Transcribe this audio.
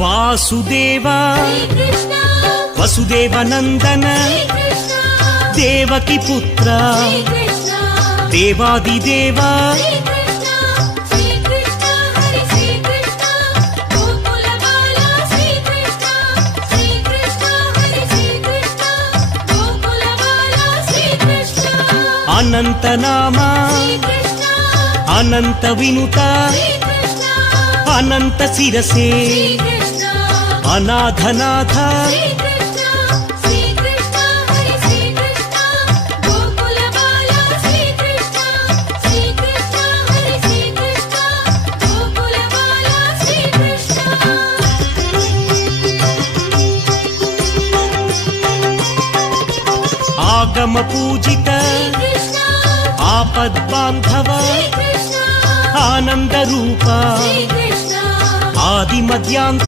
वासुदेव वसुदेवनंदन देवकी पुत्र देवादिदेव अनंत नाम अनंत विनुता अनंत शिरसे अनाथनाथ आगम पूजित आपद बांधव आनंद रूप आदि मध्यांत